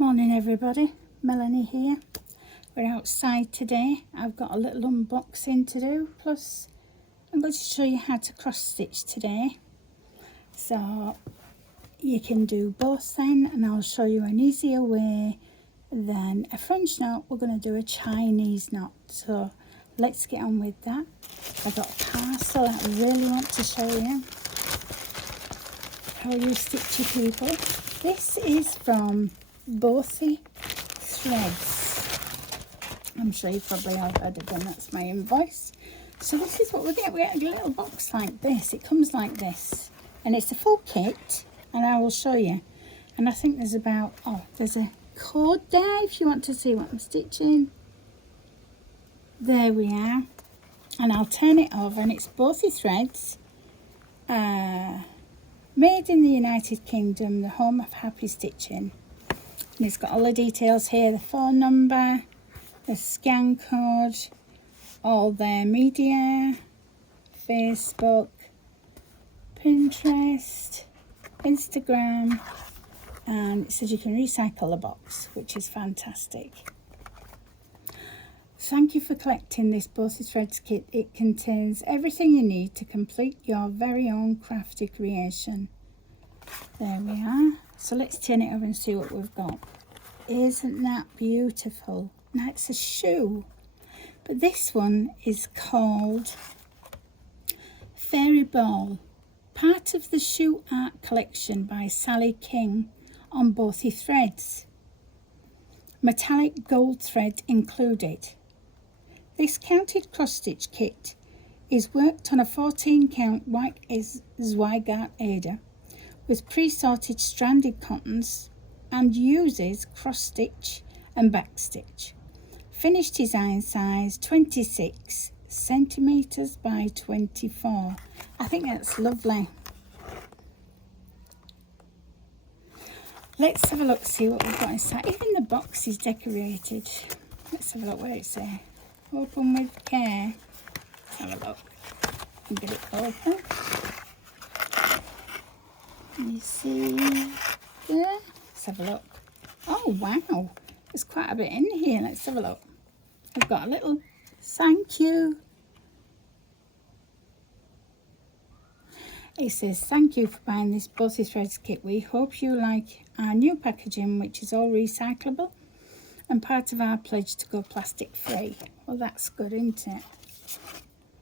Morning everybody, Melanie here. We're outside today. I've got a little unboxing to do, plus I'm going to show you how to cross stitch today. So you can do both then, and I'll show you an easier way than a French knot. We're going to do a Chinese knot, so let's get on with that. I've got a parcel that I really want to show you. How you stitchy people. This is from Howtofrenchknot. I'm sure you probably have heard of them, that's my invoice. So this is what we get. We get a little box like this. It comes like this, and it's a full kit, and I will show you. And I think there's about, there's a code there if you want to see what I'm stitching. There we are. And I'll turn it over, and it's Howtofrenchknot. Made in the United Kingdom, the home of happy stitching. And it's got all the details here, the phone number, the scan code, all their media, Facebook, Pinterest, Instagram, and it says you can recycle the box, which is fantastic. Thank you for collecting this Howtofrenchknot kit. It contains everything you need to complete your very own crafty creation. There we are. So let's turn it over and see what we've got. Isn't that beautiful? Now it's a shoe, but this one is called Fairy Ball, part of the shoe art collection by Sally King on Howtofrenchknot. Metallic gold thread included. This counted cross-stitch kit is worked on a 14-count white Zweigart Ader with pre-sorted stranded cottons and uses cross-stitch and back-stitch. Finished design size 26 centimetres by 24. I think that's lovely. Let's have a look, see what we've got inside. Even the box is decorated. Let's have a look what it says. Open with care. Let's have a look and get it open. You see there? Let's have a look. Oh wow, there's quite a bit in here. Let's have a look. I've got a little thank you. It says, thank you for buying this Howtofrenchknot kit. We hope you like our new packaging, which is all recyclable and part of our pledge to go plastic free. Well, that's good, isn't it?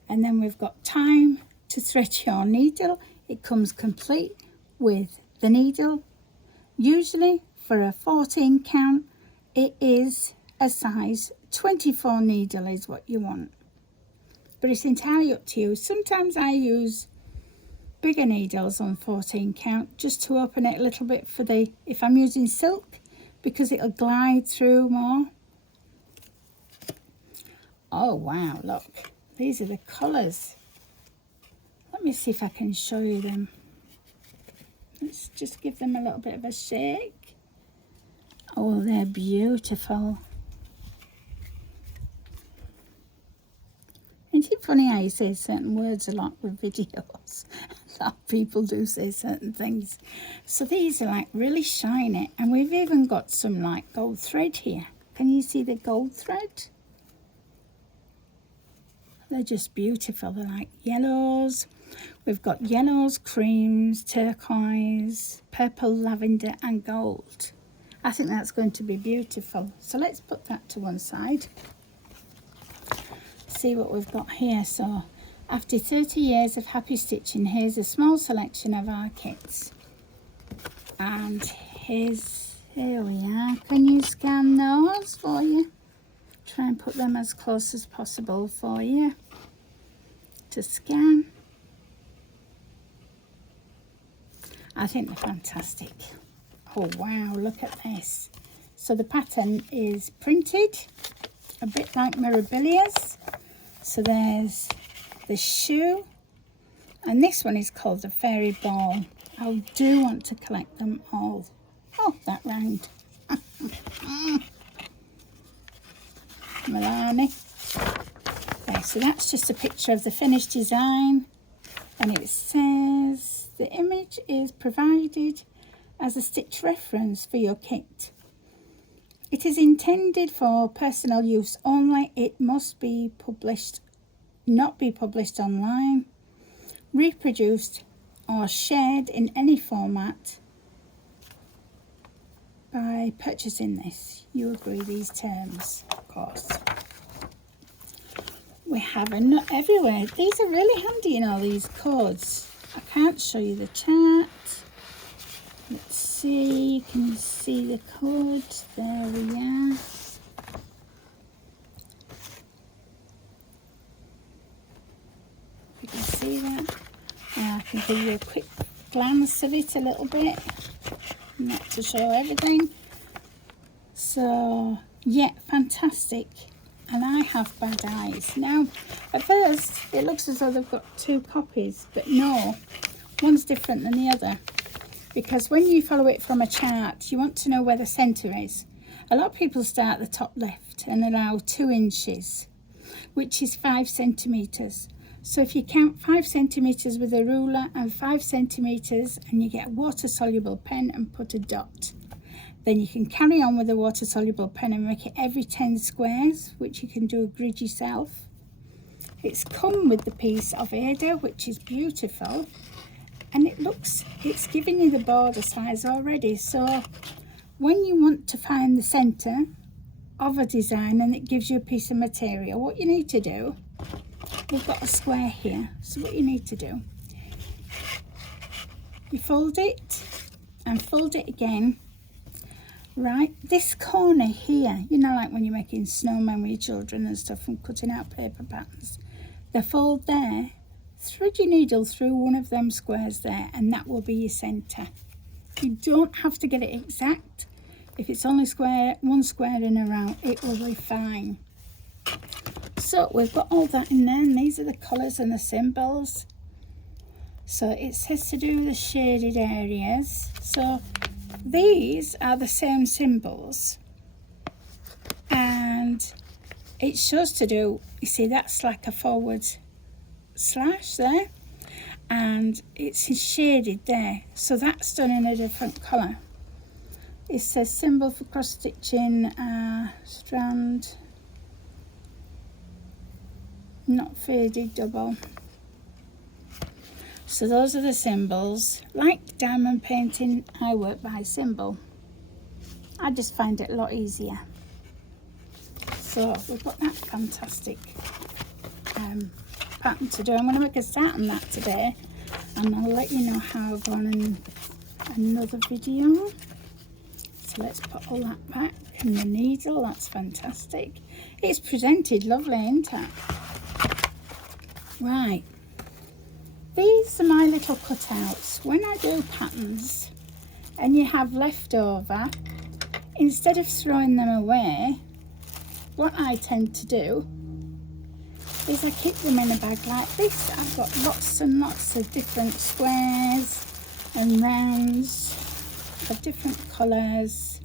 And then we've got time to thread your needle. It comes complete with the needle. Usually for a 14 count, it is a size 24 needle is what you want. But it's entirely up to you. Sometimes I use bigger needles on 14 count just to open it a little bit for if I'm using silk, because it'll glide through more. Oh wow, look, these are the colours. Let me see if I can show you them. Let's just give them a little bit of a shake. Oh, they're beautiful. Isn't it funny how you say certain words a lot with videos? A lot of people do say certain things. So these are like really shiny, and we've even got some like gold thread here. Can you see the gold thread? They're just beautiful. They're like yellows. We've got yellows, creams, turquoise, purple, lavender and gold. I think that's going to be beautiful. So let's put that to one side. See what we've got here. So after 30 years of happy stitching, here's a small selection of our kits. And here we are. Can you scan those for you? Try and put them as close as possible for you to scan. I think they're fantastic. Oh wow, look at this. So the pattern is printed a bit like Mirabilia's. So there's the shoe, and this one is called the Fairy Ball. I do want to collect them all. Oh, that round. Milani. There, so that's just a picture of the finished design, and it says the image is provided as a stitch reference for your kit. It is intended for personal use only. It must be not be published online, reproduced or shared in any format. By purchasing this, you agree these terms, of course. We have a nut everywhere. These are really handy, you know, these codes. I can't show you the chart. Let's see, can you see the codes? There we are. You can see that. I can give you a quick glance of it a little bit, not to show everything. So yeah, fantastic. And I have bad eyes. Now, at first, it looks as though they've got two copies, but no, one's different than the other. Because when you follow it from a chart, you want to know where the centre is. A lot of people start at the top left and allow 2 inches, which is 5 centimetres. So if you count 5 centimetres with a ruler and 5 centimetres, and you get a water-soluble pen and put a dot. Then you can carry on with a water-soluble pen and make it every 10 squares, which you can do a grid yourself. It's come with the piece of Ada, which is beautiful. And it's giving you the border size already. So when you want to find the centre of a design and it gives you a piece of material, what you need to do, we've got a square here. So what you need to do, you fold it and fold it again. Right, this corner here, you know, like when you're making snowmen with your children and stuff and cutting out paper patterns, the fold there, thread your needle through one of them squares there, and that will be your centre. You don't have to get it exact. If it's only one square in a row, it will be fine. So we've got all that in there, and these are the colours and the symbols. So it says to do the shaded areas. So these are the same symbols, and it shows to do, you see, that's like a forward slash there, and it's shaded there, so that's done in a different colour. It says symbol for cross stitching, strand, not faded double. So those are the symbols. Like diamond painting, I work by symbol. I just find it a lot easier. So we've got that fantastic pattern to do. I'm going to make a start on that today, and I'll let you know how I've gone in another video. So let's put all that back, and the needle, that's fantastic. It's presented lovely, isn't it? Right. These are my little cutouts. When I do patterns and you have leftover, instead of throwing them away, what I tend to do is I keep them in a bag like this. I've got lots and lots of different squares and rounds of different colours.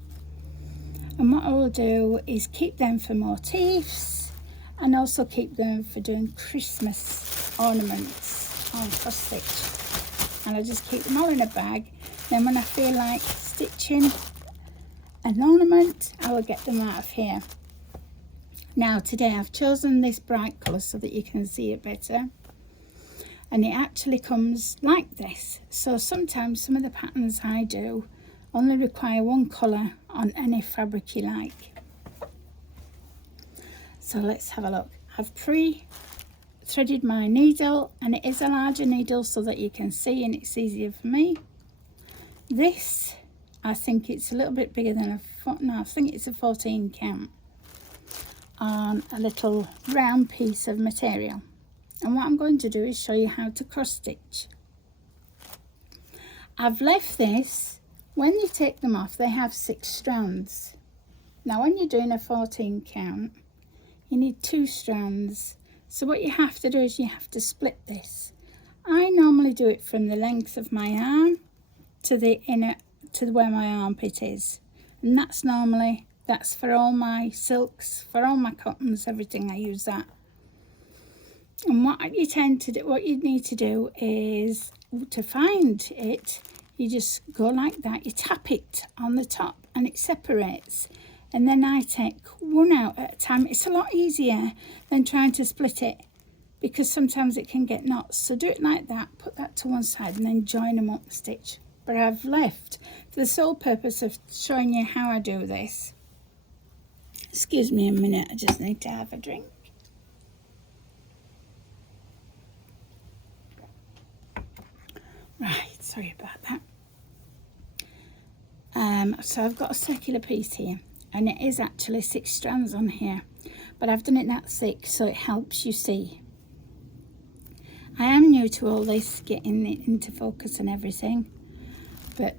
And what I will do is keep them for motifs and also keep them for doing Christmas ornaments on cross stitch, and I just keep them all in a bag. Then when I feel like stitching an ornament, I will get them out of here. Now today I've chosen this bright colour so that you can see it better, and it actually comes like this. So sometimes some of the patterns I do only require one colour on any fabric you like. So let's have a look. I've threaded my needle, and it is a larger needle so that you can see, and it's easier for me. This, I think it's a little bit bigger than I think it's a 14 count on a little round piece of material. And what I'm going to do is show you how to cross stitch. I've left this, when you take them off, they have 6 strands. Now when you're doing a 14 count, you need 2 strands. So what you have to do is you have to split this. I normally do it from the length of my arm to where my armpit is. And that's for all my silks, for all my cottons, everything, I use that. And what you need to do is, to find it, you just go like that, you tap it on the top and it separates. and then I take one out at a time. It's a lot easier than trying to split it, because sometimes it can get knots. So do it like that, put that to one side and then join them up and stitch. But I've left for the sole purpose of showing you how I do this. Excuse me a minute, I just need to have a drink. Right, sorry about that. So I've got a circular piece here, and it is actually 6 strands on here, but I've done it that thick so it helps you see. I am new to all this, getting it into focus and everything, but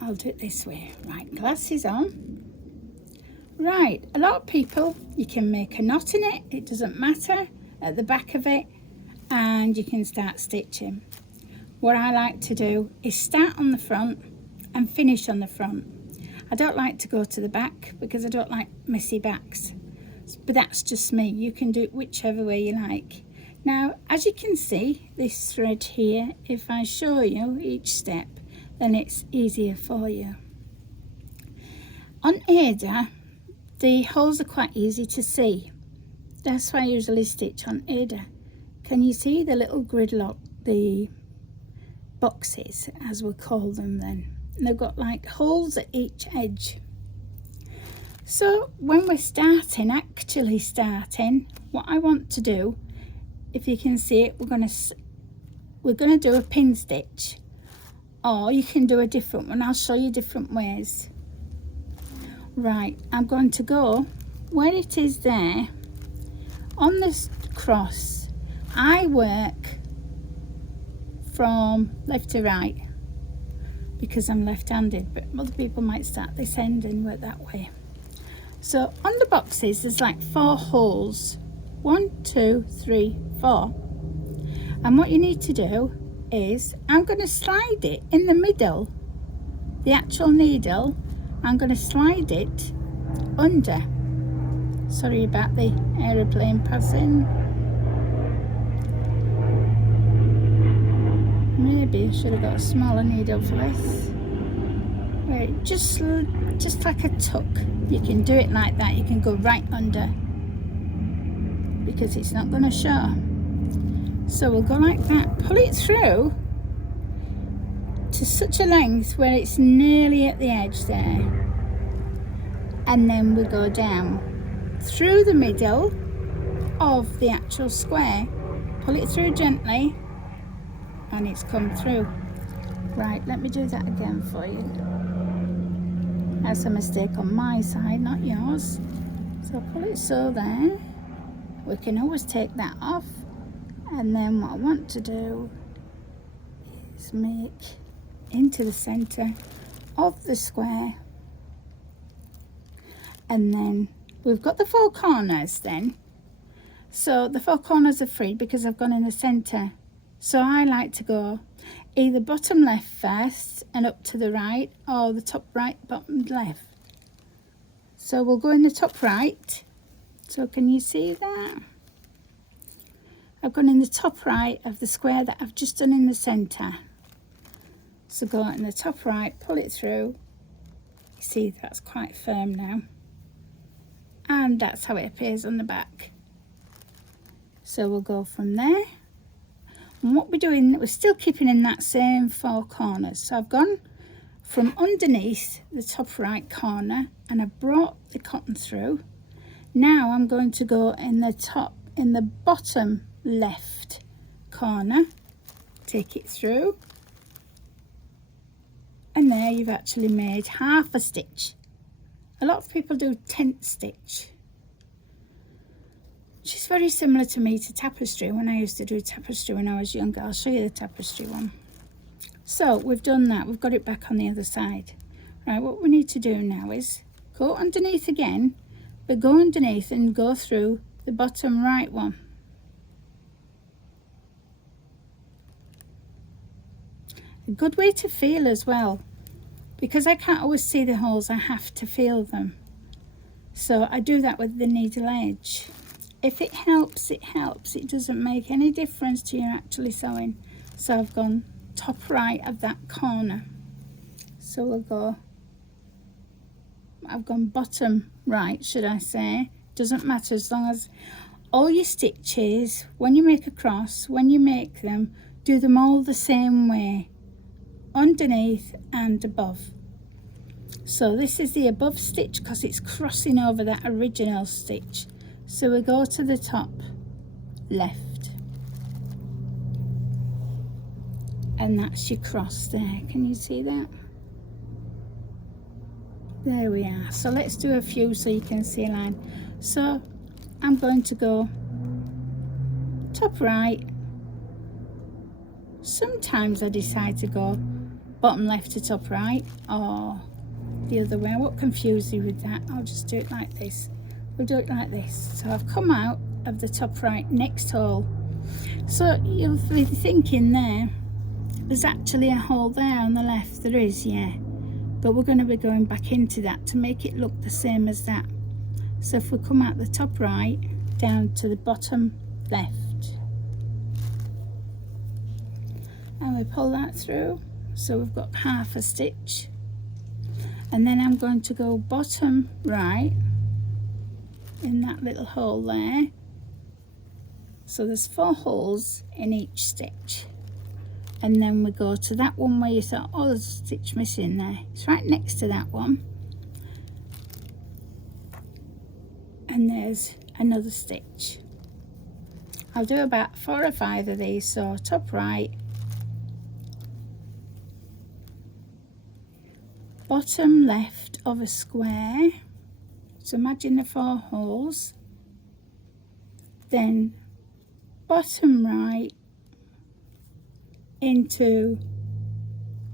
I'll do it this way. Right, glasses on. Right, a lot of people, you can make a knot in it, it doesn't matter, at the back of it, and you can start stitching. What I like to do is start on the front and finish on the front. I don't like to go to the back because I don't like messy backs, but that's just me. You can do it whichever way you like. Now, as you can see, this thread here, if I show you each step, then it's easier for you. On Ada, the holes are quite easy to see. That's why I usually stitch on Ada. Can you see the little gridlock, the boxes as we call them then? And they've got like holes at each edge. So when we're actually starting, what I want to do, if you can see it, we're going to do a pin stitch, or you can do a different one. I'll show you different ways. Right, I'm going to go where it is there on this cross. I work from left to right because I'm left-handed, but other people might start this end and work that way. So on the boxes there's like 4 holes, 1, 2, 3, 4, and what you need to do is I'm going to slide it in the middle, the actual needle. I'm going to slide it under. Sorry about the aeroplane passing. Maybe I should have got a smaller needle for this. Right, just like a tuck. You can do it like that. You can go right under because it's not going to show. So we'll go like that. Pull it through to such a length where it's nearly at the edge there. And then we go down through the middle of the actual square. Pull it through gently. And it's come through. Right, let me do that again for you. That's a mistake on my side, not yours. So pull it so there. We can always take that off. And then what I want to do is make into the center of the square. And then we've got the 4 corners then. So the 4 corners are free because I've gone in the center. So I like to go either bottom left first and up to the right, or the top right, bottom left. So we'll go in the top right. So can you see that? I've gone in the top right of the square that I've just done in the centre. So go in the top right, pull it through. You see that's quite firm now. And that's how it appears on the back. So we'll go from there. And what we're doing, we're still keeping in that same 4 corners. So I've gone from underneath the top right corner and I brought the cotton through. Now I'm going to go in the bottom left corner, take it through, and there you've actually made half a stitch. A lot of people do tent stitch, which is very similar to me to tapestry. When I used to do tapestry when I was younger, I'll show you the tapestry one. So we've done that, we've got it back on the other side. Right, what we need to do now is go underneath again, but go underneath and go through the bottom right one. A good way to feel as well, because I can't always see the holes, I have to feel them. So I do that with the needle edge. If it helps, it helps. It doesn't make any difference to you actually sewing. So I've gone top right of that corner. So we'll go, I've gone bottom right, should I say. Doesn't matter, as long as all your stitches, when you make a cross, when you make them, do them all the same way, underneath and above. So this is the above stitch because it's crossing over that original stitch. So we go to the top left, and that's your cross there. Can you see that? There we are. So let's do a few so you can see a line. So I'm going to go top right. Sometimes I decide to go bottom left to top right, or the other way. I won't confuse you with that. I'll just do it like this. We'll do it like this. So I've come out of the top right next hole. So you'll be thinking there's actually a hole there on the left. There is, yeah, but we're going to be going back into that to make it look the same as that. So if we come out the top right down to the bottom left, and we pull that through, so we've got half a stitch, and then I'm going to go bottom right in that little hole there. So there's 4 holes in each stitch, and then we go to that one where you thought, oh, there's a stitch missing there. It's right next to that one, and there's another stitch. I'll do about 4 or 5 of these. So top right, bottom left of a square, so imagine the 4 holes, then bottom right into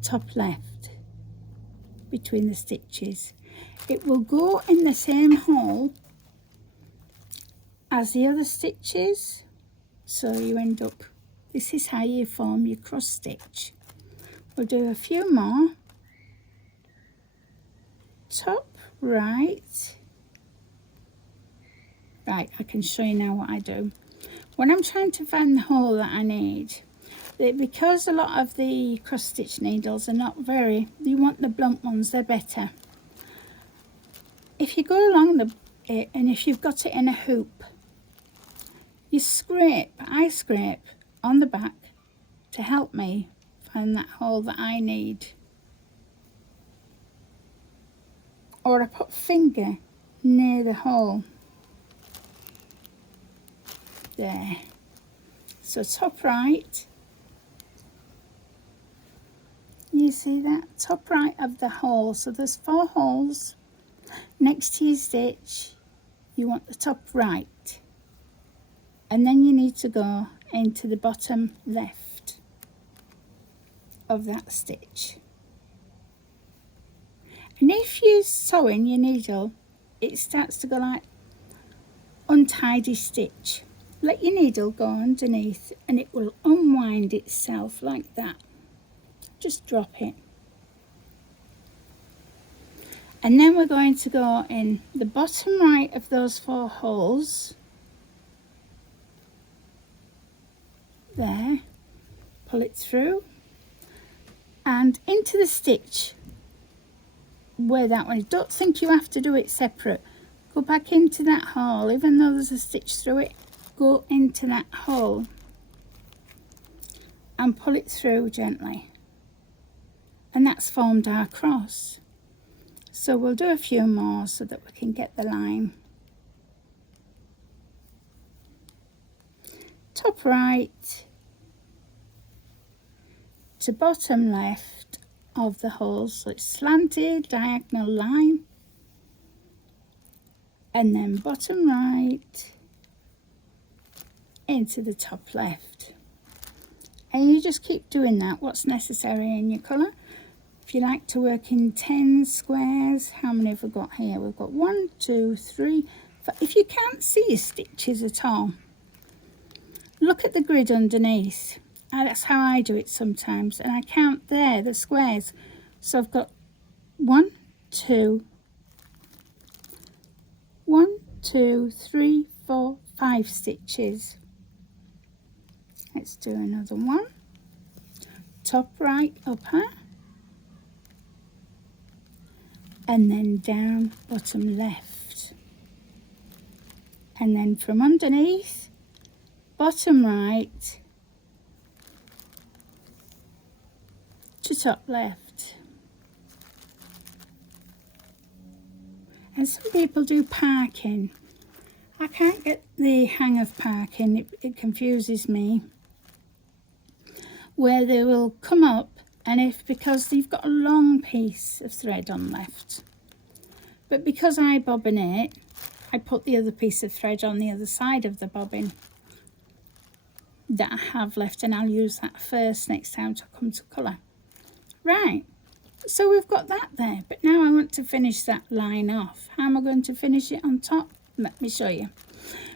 top left between the stitches. It will go in the same hole as the other stitches, so you end up, this is how you form your cross stitch. We'll do a few more. Top right. Right, I can show you now what I do. When I'm trying to find the hole that I need, because a lot of the cross stitch needles are not very, you want the blunt ones, they're better. If you go along it, and if you've got it in a hoop, I scrape on the back to help me find that hole that I need. Or I put finger near the hole. There. So top right. You see that? Top right of the hole. So there's 4 holes next to your stitch. You want the top right. And then you need to go into the bottom left of that stitch. And if you're sewing your needle, it starts to go like untidy stitch. Let your needle go underneath and it will unwind itself like that. Just drop it. And then we're going to go in the bottom right of those 4 holes. There. Pull it through. And into the stitch where that one is. Don't think you have to do it separate. Go back into that hole, even though there's a stitch through it. Go into that hole and pull it through gently, and that's formed our cross. So we'll do a few more so that we can get the line. Top right to bottom left of the hole, so it's slanted diagonal line, and then bottom right into the top left, and you just keep doing that, what's necessary in your colour. If you like to work in 10 squares, how many have we got here? We've got 1, 2, 3, 4. If you can't see your stitches at all, look at the grid underneath. That's how I do it sometimes, and I count there the squares. So I've got 1, 2, 3, 4, 5 stitches. Let's do another one. Top right upper, and then down bottom left, and then from underneath bottom right to top left. And some people do parking. I can't get the hang of parking, it confuses me, where they will come up, and because you've got a long piece of thread on left, but because I bobbin it, I put the other piece of thread on the other side of the bobbin that I have left, and I'll use that first next time to come to colour. Right, so we've got that there, but now I want to finish that line off. How am I going to finish it on top? Let me show you.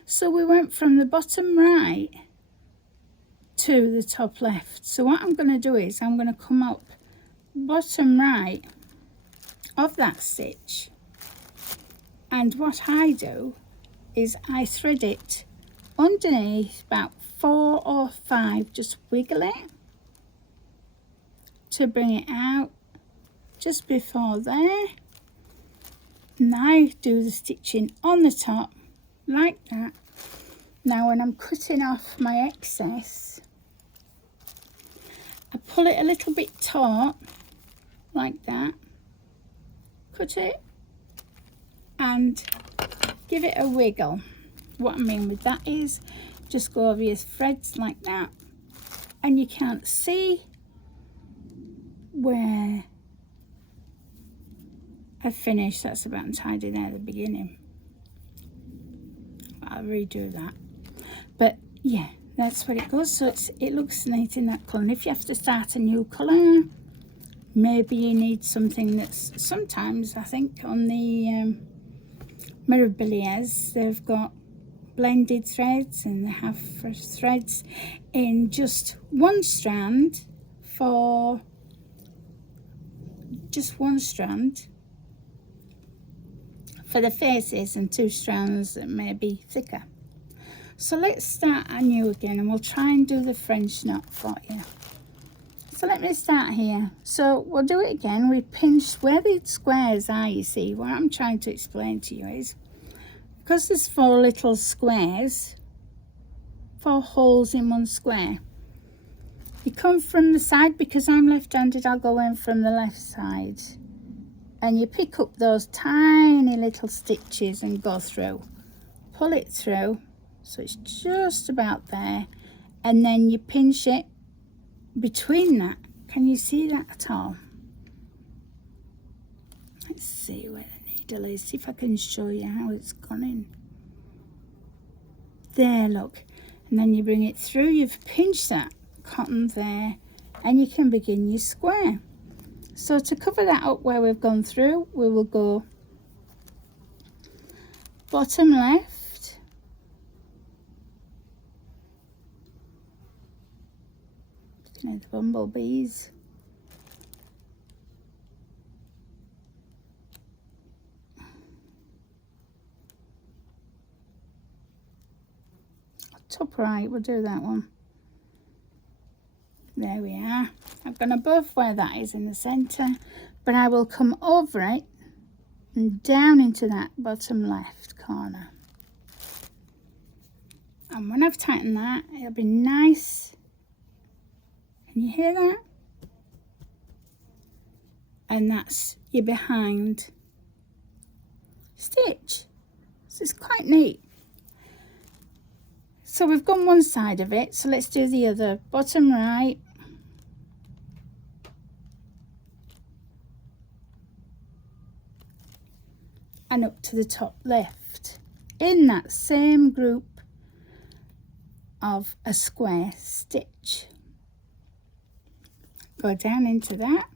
So we went from the bottom right to the top left. So what I'm going to do is I'm going to come up bottom right of that stitch, and what I do is I thread it underneath about 4 or 5, just wiggle it to bring it out just before there, and I do the stitching on the top like that. Now when I'm cutting off my excess, I pull it a little bit taut like that, cut it and give it a wiggle. What I mean with that is just go over your threads like that, and you can't see where I finished. That's about untidy there at the beginning. I'll redo that, but yeah, that's what it goes. So it looks neat in that colour. And if you have to start a new colour, maybe you need something that's, sometimes I think on the Mirabiliers they've got blended threads, and they have threads in just one strand for just one strand for the faces, and 2 strands that may be thicker. So let's start anew again, and we'll try and do the French knot for you. So let me start here. So we'll do it again. We pinch where the squares are, you see. What I'm trying to explain to you is, because there's 4 little squares, 4 holes in one square, you come from the side. Because I'm left-handed, I'll go in from the left side, and you pick up those tiny little stitches and go through, pull it through so it's just about there, and then you pinch it between that. Can you see that at all? Let's see where the needle is, see if I can show you how it's gone in. There, look. And then you bring it through, you've pinched that cotton there, and you can begin your square. So to cover that up where we've gone through, we will go bottom left, looking at the bumblebees, top right, we'll do that one. There we are. I'm going above where that is in the centre, but I will come over it and down into that bottom left corner. And when I've tightened that, it'll be nice. Can you hear that? And that's your behind stitch. So it's quite neat. So we've gone one side of it, so let's do the other. Bottom right, and up to the top left in that same group of a square stitch. Go down into that.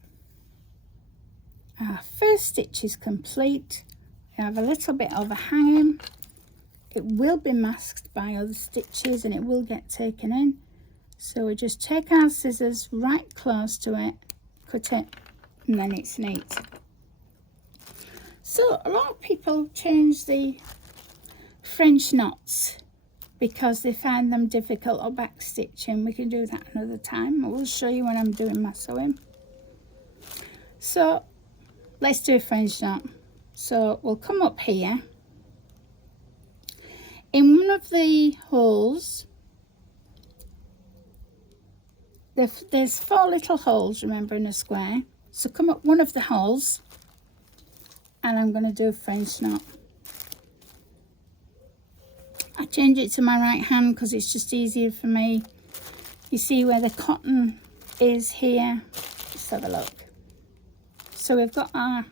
Our first stitch is complete. We have a little bit overhanging. It will be masked by other stitches and it will get taken in. So we just take our scissors right close to it, cut it, and then it's neat. So a lot of people change the French knots because they find them difficult or back stitching. We can do that another time. I will show you when I'm doing my sewing. So let's do a French knot. So we'll come up here. In one of the holes, there's 4 little holes, remember, in a square. So come up one of the holes, and I'm going to do a French knot. I change it to my right hand because it's just easier for me. You see where the cotton is here? Let's have a look. So we've got our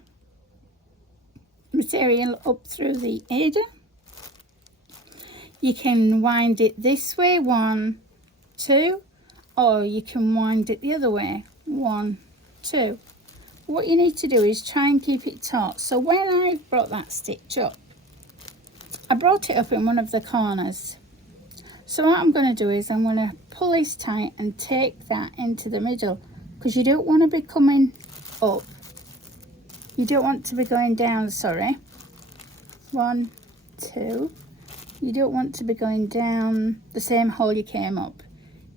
material up through the Ada. You can wind it this way, 1, 2, or you can wind it the other way, 1, 2. What you need to do is try and keep it taut. So when I brought that stitch up, I brought it up in one of the corners. So what I'm going to do is I'm going to pull this tight and take that into the middle, because you don't want to be coming up. You don't want to be going down, sorry. 1, 2. You don't want to be going down the same hole you came up.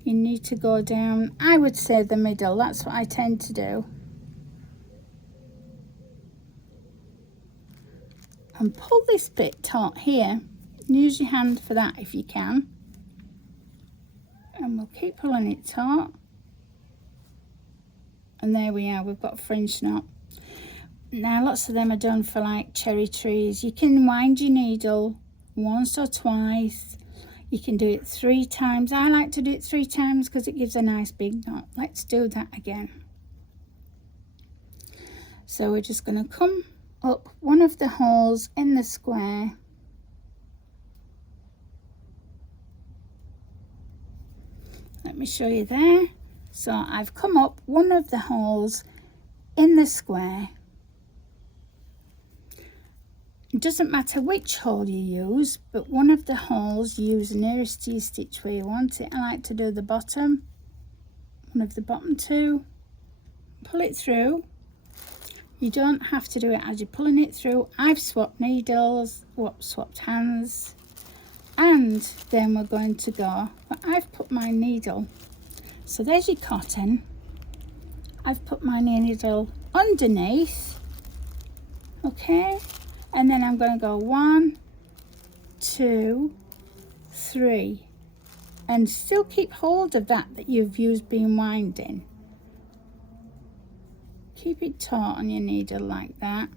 You need to go down, I would say, the middle. That's what I tend to do. And pull this bit taut here. Use your hand for that if you can. And we'll keep pulling it taut. And there we are, we've got a French knot. Now lots of them are done for like cherry trees. You can wind your needle once or twice. You can do it 3 times. I like to do it 3 times because it gives a nice big knot. Let's do that again. So we're just going to come up one of the holes in the square. Let me show you there. So I've come up one of the holes in the square. It doesn't matter which hole you use, but one of the holes you use nearest to your stitch where you want it. I like to do the bottom, one of the bottom 2, pull it through. You don't have to do it as you're pulling it through. I've swapped needles, swapped hands, and then we're going to go, but I've put my needle, so there's your cotton. I've put my needle underneath, okay, and then I'm going to go 1, 2, 3, and still keep hold of that you've used been winding. Keep it taut on your needle like that.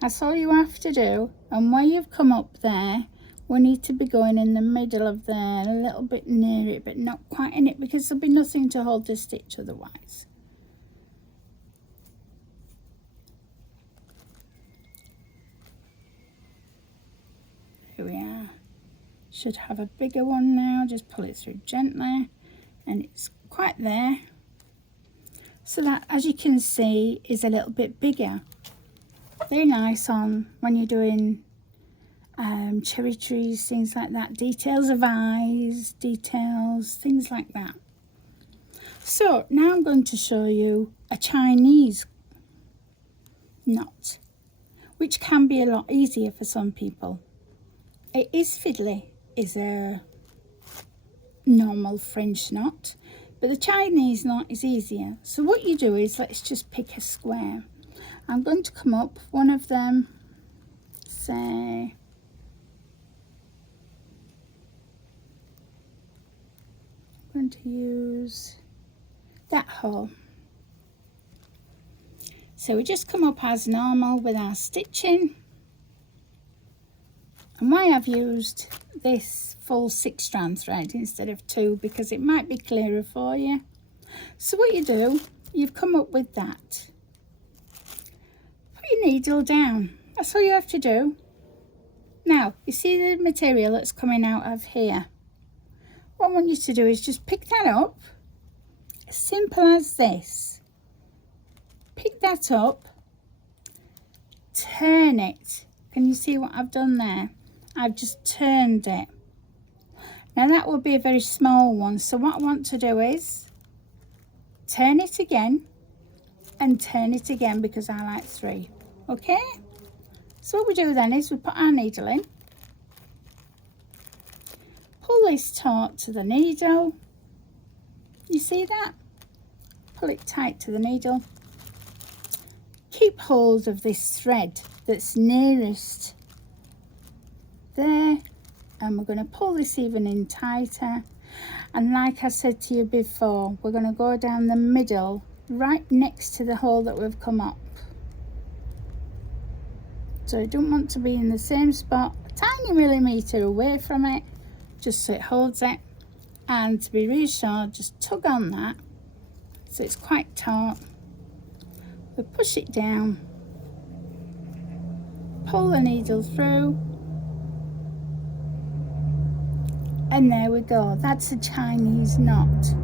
That's all you have to do. And where you've come up there, we need to be going in the middle of there, a little bit near it, but not quite in it, because there'll be nothing to hold the stitch otherwise. Here we are. Should have a bigger one now. Just pull it through gently, and it's quite there. So that, as you can see, is a little bit bigger. Very nice on when you're doing cherry trees, things like that. Details of eyes, details, things like that. So now I'm going to show you a Chinese knot, which can be a lot easier for some people. It is fiddly, is a normal French knot. But the Chinese knot is easier. So what you do is, let's just pick a square. I'm going to come up one of them, say, I'm going to use that hole. So we just come up as normal with our stitching. And why I've used this full 6-strand thread instead of 2, because it might be clearer for you. So what you do, you've come up with that. Put your needle down. That's all you have to do. Now, you see the material that's coming out of here. What I want you to do is just pick that up. As simple as this. Pick that up. Turn it. Can you see what I've done there? I've just turned it. Now that will be a very small one, so what I want to do is turn it again and turn it again, because I like 3. Okay, so what we do then is we put our needle in, pull this taut to the needle. You see that? Pull it tight to the needle, keep keep hold of this thread that's nearest there, and we're going to pull this even in tighter. And like I said to you before, we're going to go down the middle right next to the hole that we've come up. So you don't want to be in the same spot, a tiny millimetre away from it, just so it holds it. And to be really sure, just tug on that so it's quite taut. We push it down, pull the needle through, and there we go. That's a Chinese knot.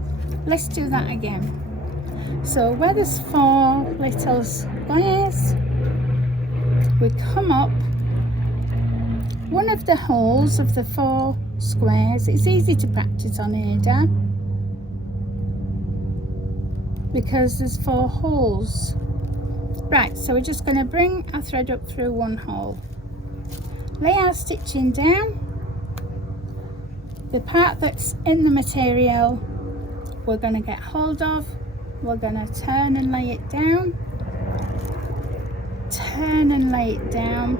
Let's do that again. So where there's 4 little squares, we come up one of the holes of the 4 squares. It's easy to practice on Ada because there's 4 holes. Right, so we're just going to bring our thread up through one hole, lay our stitching down. The part that's in the material we're going to get hold of, we're going to turn and lay it down, turn and lay it down,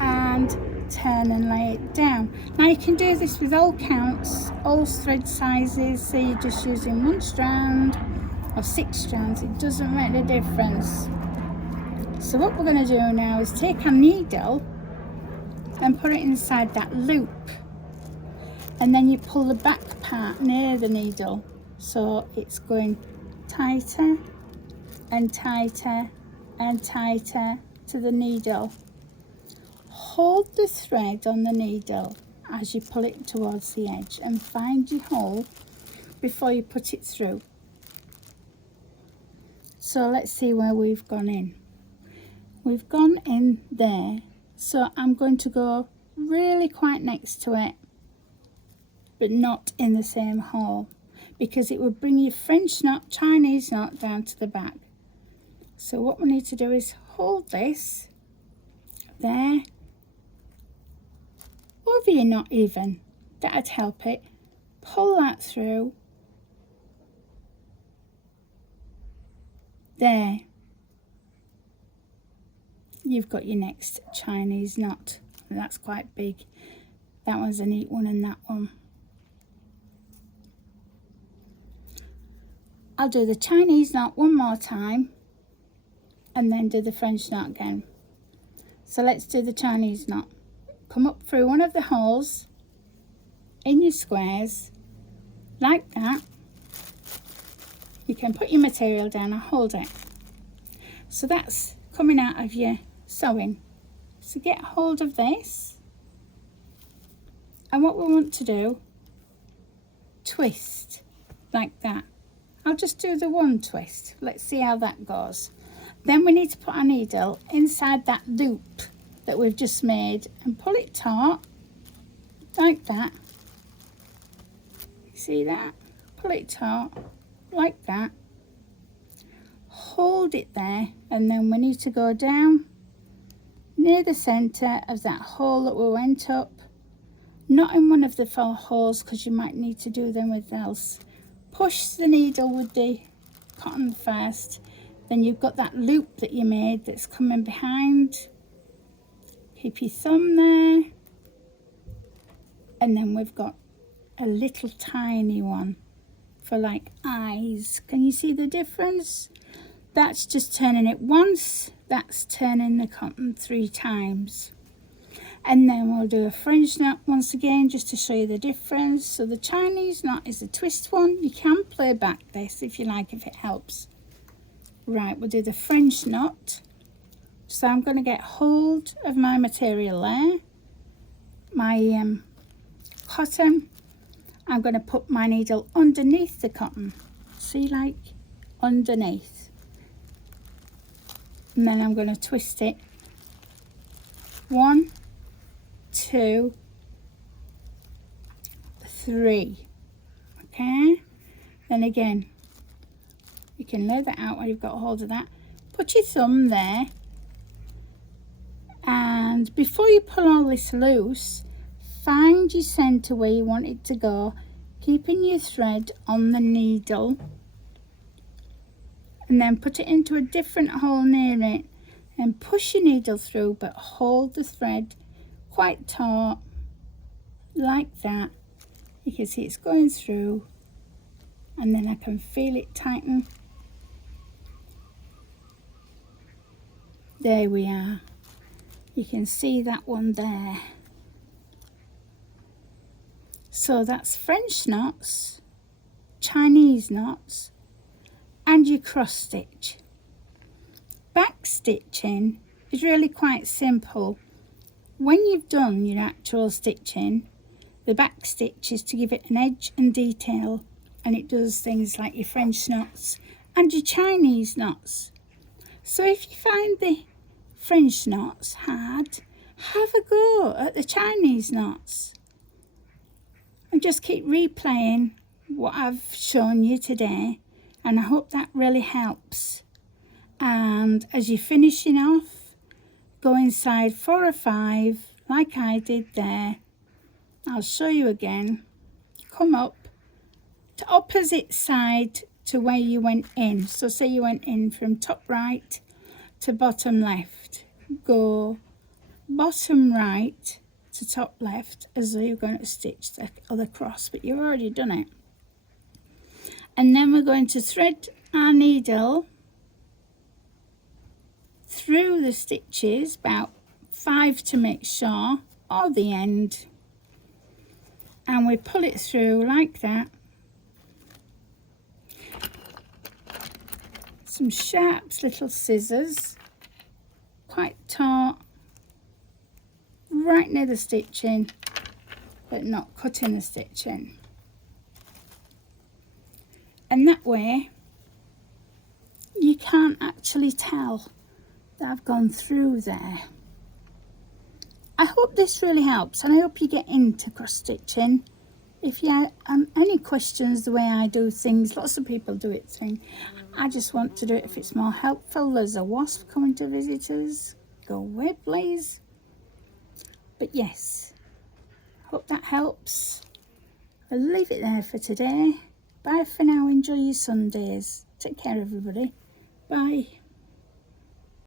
and turn and lay it down. Now you can do this with all counts, all thread sizes, so you're just using 1 strand or 6 strands, it doesn't make a difference. So what we're going to do now is take our needle and put it inside that loop, and then you pull the back part near the needle, so it's going tighter and tighter and tighter to the needle. Hold the thread on the needle as you pull it towards the edge and find your hole before you put it through. So let's see where we've gone in. We've gone in there, so I'm going to go really quite next to it, but not in the same hole, because it would bring your French knot, Chinese knot down to the back. So what we need to do is hold this there, over your knot even, that'd help it, pull that through, there, you've got your next Chinese knot. That's quite big. That one's a neat one, and that one. I'll do the Chinese knot one more time and then do the French knot again. So let's do the Chinese knot. Come up through one of the holes in your squares like that. You can put your material down and hold it. So that's coming out of your sewing. So get hold of this, and what we want to do, twist like that. I'll just do the one twist. Let's see how that goes. Then we need to put our needle inside that loop that we've just made and pull it taut like that. See that? Pull it taut like that. Hold it there, and then we need to go down near the centre of that hole that we went up. Not in one of the 4 holes, because you might need to do them with else. Push the needle with the cotton first, then you've got that loop that you made that's coming behind. Keep your thumb there, and then we've got a little tiny one for like eyes. Can you see the difference? That's just turning it once, that's turning the cotton 3 times. And then we'll do a French knot once again, just to show you the difference. So the Chinese knot is a twist one. You can play back this if you like, if it helps. Right, we'll do the French knot. So I'm going to get hold of my material there, my cotton. I'm going to put my needle underneath the cotton. See, like underneath. And then I'm going to twist it. 1, 2, 3. Okay, then again you can lay that out when you've got hold of that. Put your thumb there, and before you pull all this loose, find your centre where you want it to go, keeping your thread on the needle, and then put it into a different hole near it and push your needle through, but hold the thread quite taut like that. You can see it's going through, and then I can feel it tighten. There we are. You can see that one there. So that's French knots, Chinese knots, and your cross stitch. Back stitching is really quite simple. When you've done your actual stitching, the back stitch is to give it an edge and detail, and it does things like your French knots and your Chinese knots. So if you find the French knots hard, have a go at the Chinese knots. And just keep replaying what I've shown you today, and I hope that really helps. And as you're finishing off, go inside 4 or 5 like I did there. I'll show you again. Come up to opposite side to where you went in. So say you went in from top right to bottom left. Go bottom right to top left as though you're going to stitch the other cross, but you've already done it. And then we're going to thread our needle through the stitches, about 5 to make sure, or the end, and we pull it through like that. Some sharp little scissors, quite taut, right near the stitching, but not cutting the stitching. And that way you can't actually tell that I've gone through there. I hope this really helps, and I hope you get into cross stitching. If you have any questions the way I do things, lots of people do it thing. I just want to do it if it's more helpful. There's a wasp coming to visit us. Go away, please. But yes, hope that helps. I'll leave it there for today. Bye for now. Enjoy your Sundays. Take care, everybody. Bye.